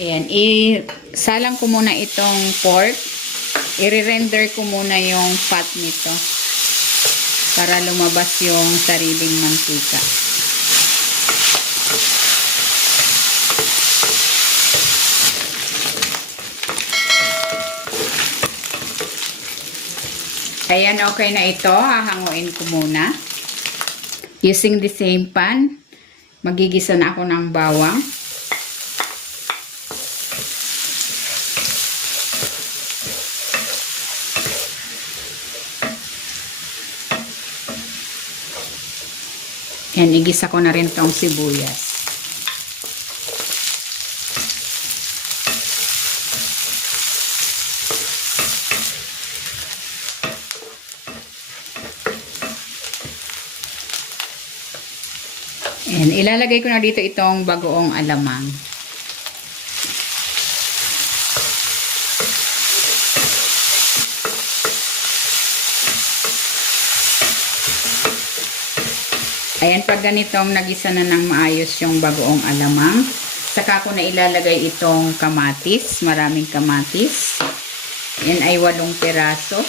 Ayan, isalang ko muna itong pork. I-render ko muna yung fat nito para lumabas yung sariling mantika. Ayan, okay na ito. Hahanguin ko muna. Using the same pan, magigisa na ako ng bawang. Yan, igisa ko na rin tong sibuyas. Yan, ilalagay ko na dito itong bagoong alamang. Ayan, pag ganitong nagisa na ng maayos yung bagoong alamang, saka ko na ilalagay itong kamatis, maraming kamatis. Yan ay 8 piraso.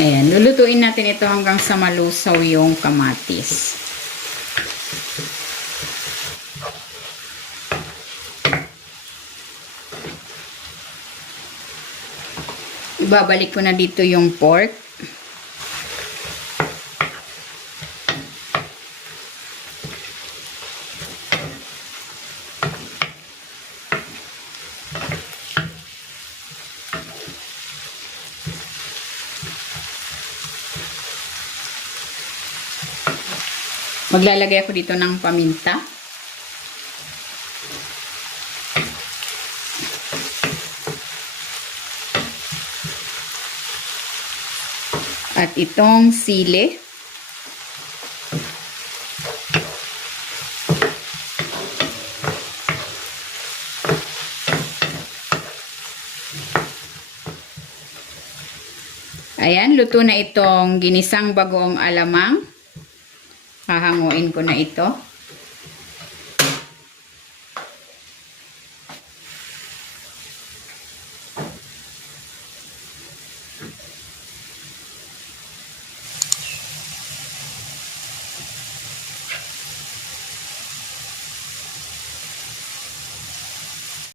Ayan, lulutuin natin ito hanggang sa malusaw yung kamatis. Ibabalik ko na dito yung pork. Maglalagay ako dito ng paminta. At itong sili. Ayan, luto na itong ginisang bagoong alamang. Hahanguin ko na ito.